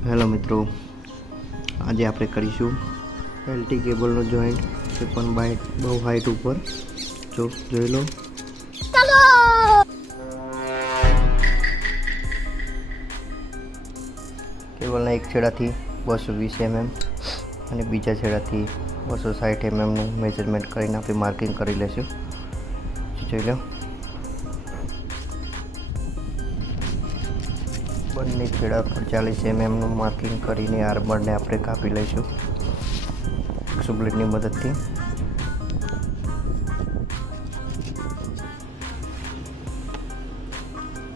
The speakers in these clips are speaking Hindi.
हेलो मित्रों, आज आप करीशू एलटी केबल नो जॉइंट से पण बहु हाइट ऊपर जो જોઈ લો। केबल एक छेड़ा थी 220 mm અને બીજા છેડાથી 260 mm નું મેઝરમેન્ટ કરીને આપણે માર્કિંગ કરી લેશું। જોઈ લો, બંને છેડા પર 40 mm નું માર્કિંગ કરીને આર્મરને આપણે કાપી લઈશું એકસો બ્લેડની મદદથી।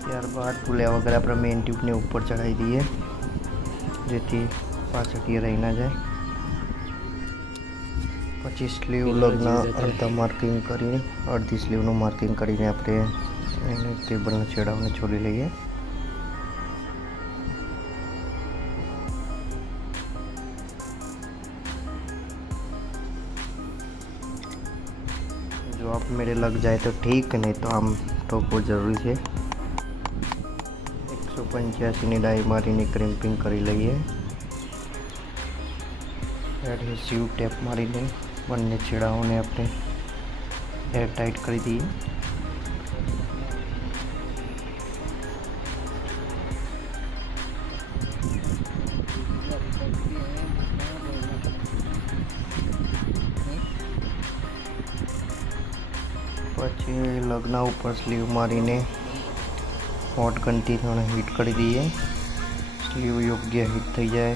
ત્યારબાદ ભૂલ્યા વગર આપણે મેઇન ટ્યુબને ઉપર ચડાવી દઈએ જેથી પાછળથી રહી ના જાય। પછી સ્લીવ લગના અડધા માર્કિંગ કરીને અડધી સ્લીવનું માર્કિંગ કરીને આપણે એને કેબલના છેડાઓને છોડી લઈએ। जो आप मेरे लग जाए तो ठीक, नहीं तो आम टोपो जरूरी है। 185 डाई मारी क्रेम्पिंग कर लीए। एडहेसिव टेप मारी बने छेड़ाओं ने अपने एयर टाइट कर दिए। पछी लगना ऊपर स्लीव मारी हॉट गन थी थोड़ा हीट कर दिए। स्लीव योग्य हीट थी जाए,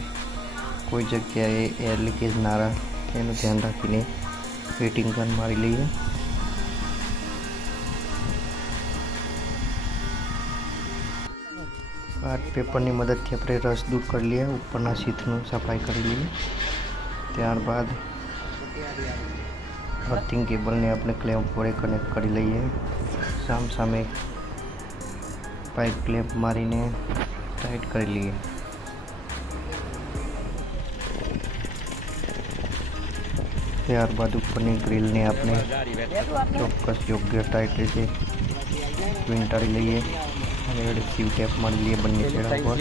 कोई जगह एयर लीकेज ना रहे एनु ध्यान रखी हीटिंग गन मारी लीए। आर्ट पेपर की मदद थी अपने रस दूर कर लिए, ऊपरना शीथनु सफाई कर लीए। त्यारबाद अर्थिंग केबल ने अपने क्लेम्प वडे कनेक्ट कर लीए। साम सामे पाइप क्लेम्प मारी टाइट कर लिए। त्यारबाद ऊपरनी ग्रिल ने अपने चौक्कस योग्य टाइट रीते वींटाड़ी लीए और एडहेसिव टेप मारी लिए बने छेड़ा पर।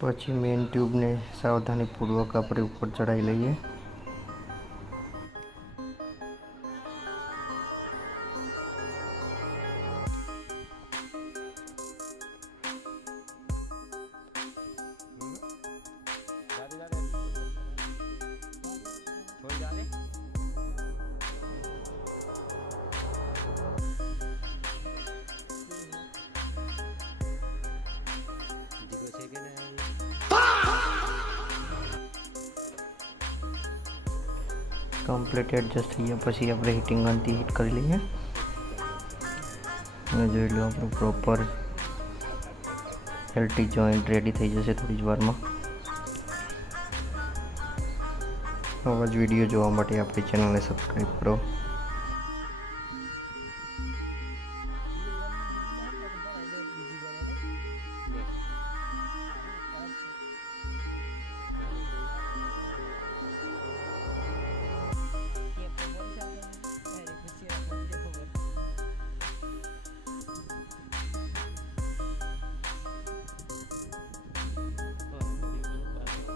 पछी मेन ट्यूब ने सावधानी पूर्वक अपने ऊपर चढ़ाई लीए। कम्प्लीट एडजस्ट थी पछी अपने हीटिंग गन थी हीट कर लीए। जोई लो आपणो प्रॉपर एलटी जॉइंट रेडी थी जैसे थोड़ी ज वार में। आवा ज विडियो जोवा माटे आपणी चेनल ने सब्सक्राइब करो।